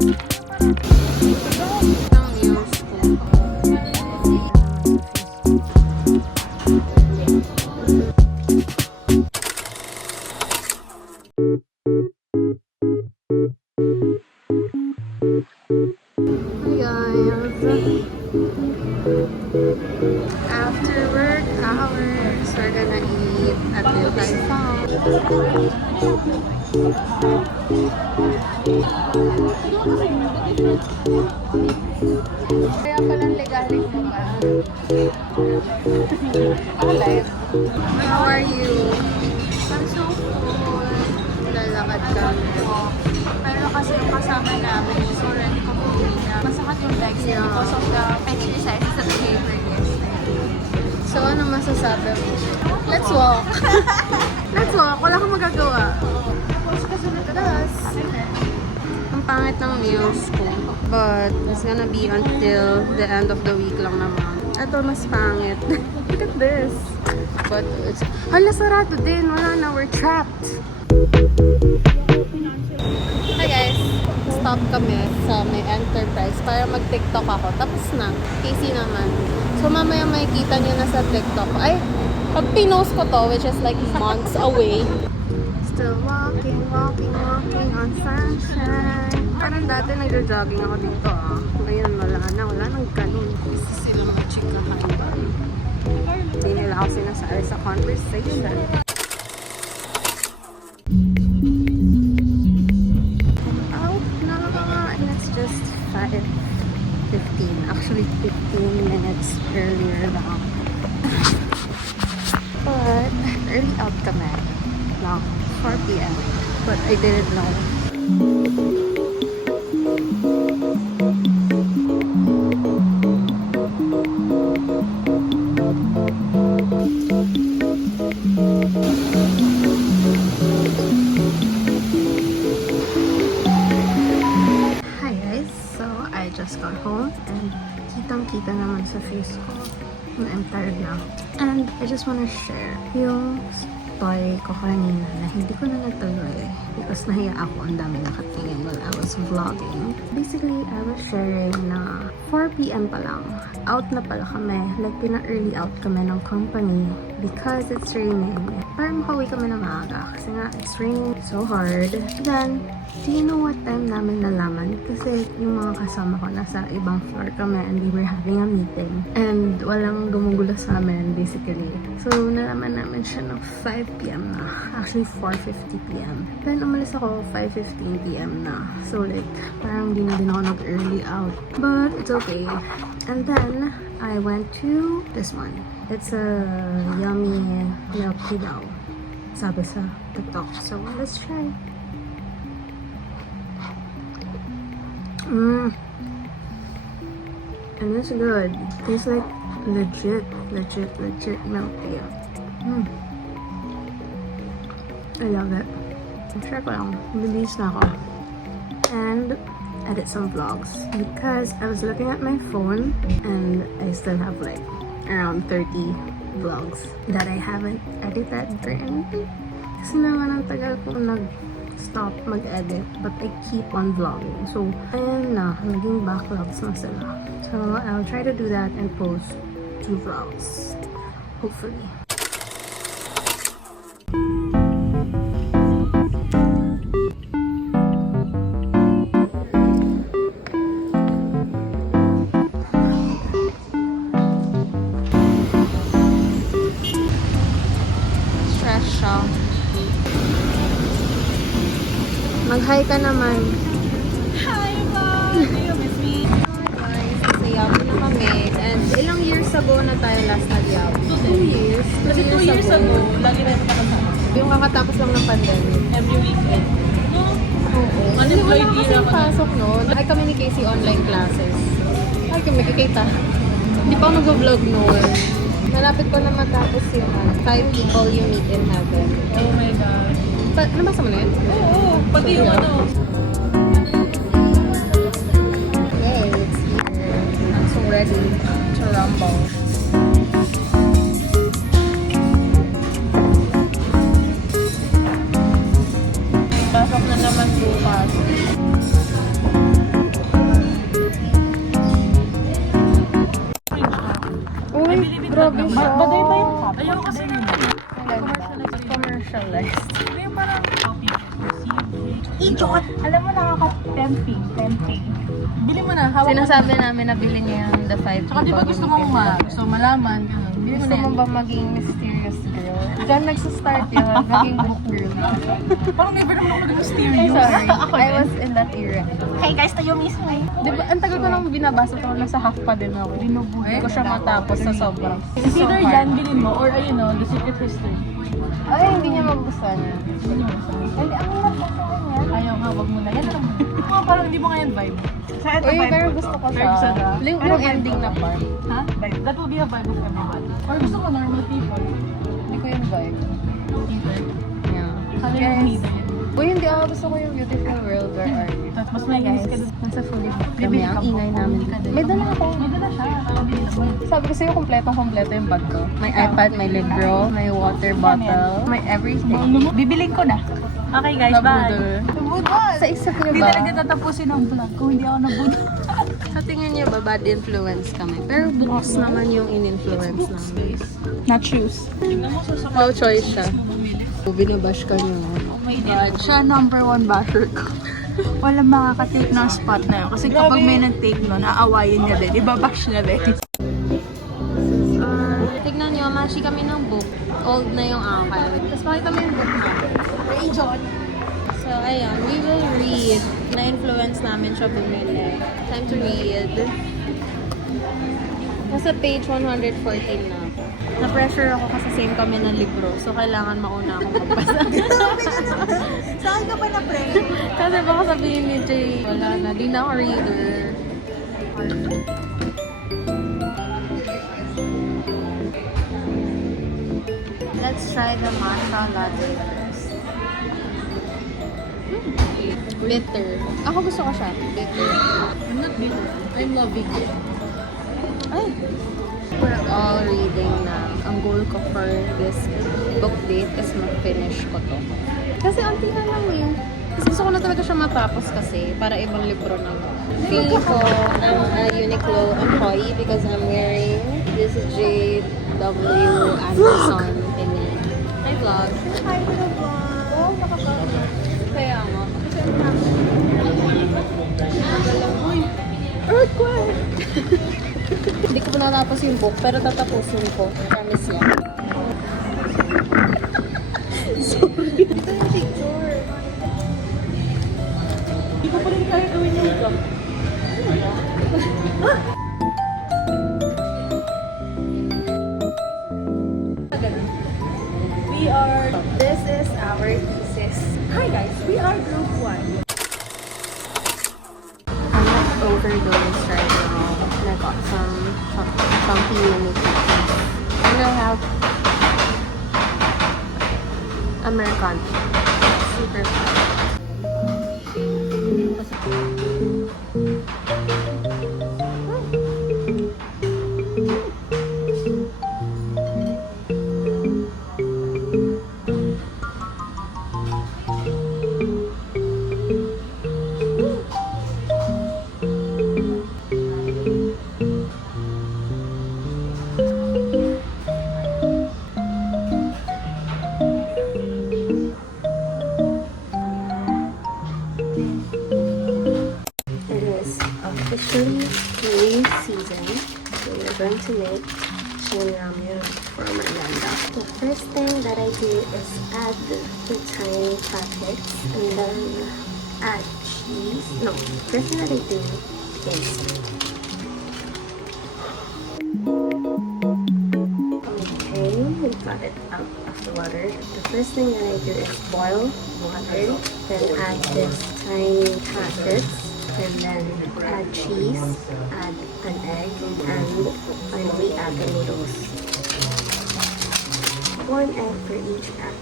Ang news ko. After work hours, we're gonna eat at Liu Tai Fong. Kaya palang legaling mo ba? Alive. How are you? I'm so full. Lalakad kami. Pero kasi yung kasama namin is already completely na masakit yung legs niya because of the exercises that we gave her yesterday. So, ano masasabi mo? Let's walk. Let's walk. Wala akong magagawa. Tapos kasunod na das. Ang pangit ng news ko. But, it's gonna be until the end of the week lang naman. Ito, mas pangit. Look at this. But, it's... Hala, sarado din. Wala na. We're trapped. Hi guys. Stop kami sa may Enterprise para mag-TikTok ako. Tapos na. Casey naman. So, mamaya makikita nyo na sa TikTok. Ay, pag pinost ko to, which is like months away. Still walking, walking, walking on sunshine. Parang dati nagja-jogging ako dito ah. Ngayon wala na, wala nang ganun. Gusto sila mag-chikahan ba? Hindi nila ako sinasali sa conversation. Out na mga, and it's just 5:15. Actually, 15 minutes earlier lang. But, early out kami. Lang, 4 p.m. But I didn't know. Hi guys, so I just got home and kitang-kita naman sa face ko na I'm tired now. And I just wanna share yung story ko kanina na hindi ko na natuloy because nahiya ako, ang dami nakatingin while I was vlogging. Basically, I was sharing na 4 p.m. pa lang. Out na pala kami. Like, pina-early out kami ng company because it's raining. Para makauwi kami na maaga kasi nga, it's raining so hard. Then, do you know what time namin nalaman? Kasi yung mga kasama ko nasa ibang floor kami and we were having a meeting. And walang gumugulo sa amin, basically. So, nalaman namin siya ng 5 p.m. na. Actually, 4:50 p.m. Then, umalis ako 5:15 p.m. na. So, like, parang di na din ako nag-early out. But, it's okay. And then, I went to this one. It's a yummy milk tea daw. Sabi sa TikTok. So, let's try. And it's good. Tastes like legit milk tea. I love it. Try ko lang. Bilis na ako. And edit some vlogs because I was looking at my phone and I still have like around 30 vlogs that I haven't edited or anything. Kasi naman ang tagal ko nag-stop mag-edit but I keep on vlogging. So, ayan na. Naging backlogs na sila. So, I'll try to do that and post 2 vlogs. Hopefully. Mag-hi ka naman. Hi, vlog! Do you miss me? Guys, sa Yapo na kami. And ilang years ago na tayo last nag-Yapo? 2 years? Kasi 2 years ago, lagi tayo nakasama. Yung kakatapos lang ng pandemic. Every weekend. No? Oo. Unemployed Wala year kasi ako. pasok, no? Ay kami ni Casey online classes. Ay kami magkikita. Hindi pa ako nag-vlog noon. Malapit ko na matapos yung 5 people you meet in heaven. Oh my God. Nabasa mo na yun? Oo, pati yung ano. Okay, it's here. I'm so ready to rumble. Pasok na naman bukas. Grabe siya. Baday ba yung cup? Ayoko kasi yun. Commercialized. Ito yung parang copy. Idiot! Alam mo, nakaka-tempting. Tempting. Bili mo na, hawak mo. Sinasabi namin na bilhin niya yung the 5 Tsaka di ba gusto mo gusto mo malaman, ganun. Bili mo Gusto na mo yan. ba maging mysterious girl? Diyan nagsa-start yun, maging book girl. Parang never naman ako nag-mysterious. Sorry, I was in that era. Hey guys, tayo mismo eh. Di ba, ang tagal ko lang binabasa to, nasa half pa din ako. Dinubuhay ko siya matapos sa sobrang. It's either yan, bilhin mo, or ayun o, The Secret History. Ay, hindi niya magustuhan niya. Hindi mo gusto. Hindi, ang hirap ko sa kanya. Ayaw nga, wag mo na. Yan lang. Parang hindi mo nga yan vibe. Sa ito, Uy, vibe pero ko gusto to. ko Pero gusto siya. ka? Yung Pero ending vibe na ko. part. Ha? Vibe. That will be a vibe of everybody. Or gusto ko normal people. Hindi ko yung vibe. Either. Yeah. Kala yung either. Uy, hindi ako gusto ko yung Beautiful World. Where are you? Tapos mas may Guys, ka dun. nasa fully booked kami. Bibili Ang ka ingay po. namin. Bibili ka din. May dala ako. May dala siya. Nakabili naman. Sabi ko sa'yo, kompletong-kompleto yung bag ko. May iPad, may libro, may water bottle, may everything. Bibiling ko na. Okay guys, bye. Nabudol! Sa isa ko Hindi ba? talaga tatapusin ang vlog kung hindi ako nabudol. Sa tingin niyo ba bad influence kami? Pero books naman yung in-influence namin. Not shoes. Tingnan mo, Wow choice siya. Binabash ka niyo. Oh my God, siya number 1 basher ko. Walang makaka-take ng spot na yun. Kasi kapag may nag-take nun, aawayin niya din. Ibabash niya din. Tignan niyo, mashi kami ng book. Old na yung akal. Tapos makita mo yung book na. So, ayun, we will read. Na-influence namin siya bumili. Time to read. Nasa page 114 na ako. Na-pressure ako kasi same kami ng libro. So, kailangan mauna akong magbasa. Saan ka ba na-pray? Kasi baka sabihin ni Jay, wala na, di na ako reader. Let's try the matcha latte first. Bitter. Ako gusto ko siya. Bitter. I'm not bitter. I'm loving it. Ay! We're all reading na. Ang goal ko for this book date is mag-finish ko to. Kasi unti na lang eh. Kasi gusto ko na talaga siya matapos kasi para ibang libro na. Feeling ko, I'm a Uniqlo employee because I'm wearing this J.W. Anderson thingy. Hi vlog. Hi to the vlog. Oh, nakakala. Kaya nga. Uy! Earthquake! Hindi ko pa natapos yung book, pero tatapusin ko. Promise yan. Sorry. Ito yung picture. Hindi ko pa rin kaya gawin yung vlog. We are... This is our thesis. Hi guys, we are group 1. I'm not overdose right now. And I got some mini cookies. And I have Americano. Super fun. It is officially new season, so we're going to make chicken ramyun from Amanda. The first thing that I do is add the tiny packets and then add cheese. No, first thing that I do is okay, we got it out of the water. The first thing that I do is boil water, then add this tiny packets. And then add cheese, add an egg, and finally add the noodles. 1 egg for each pack.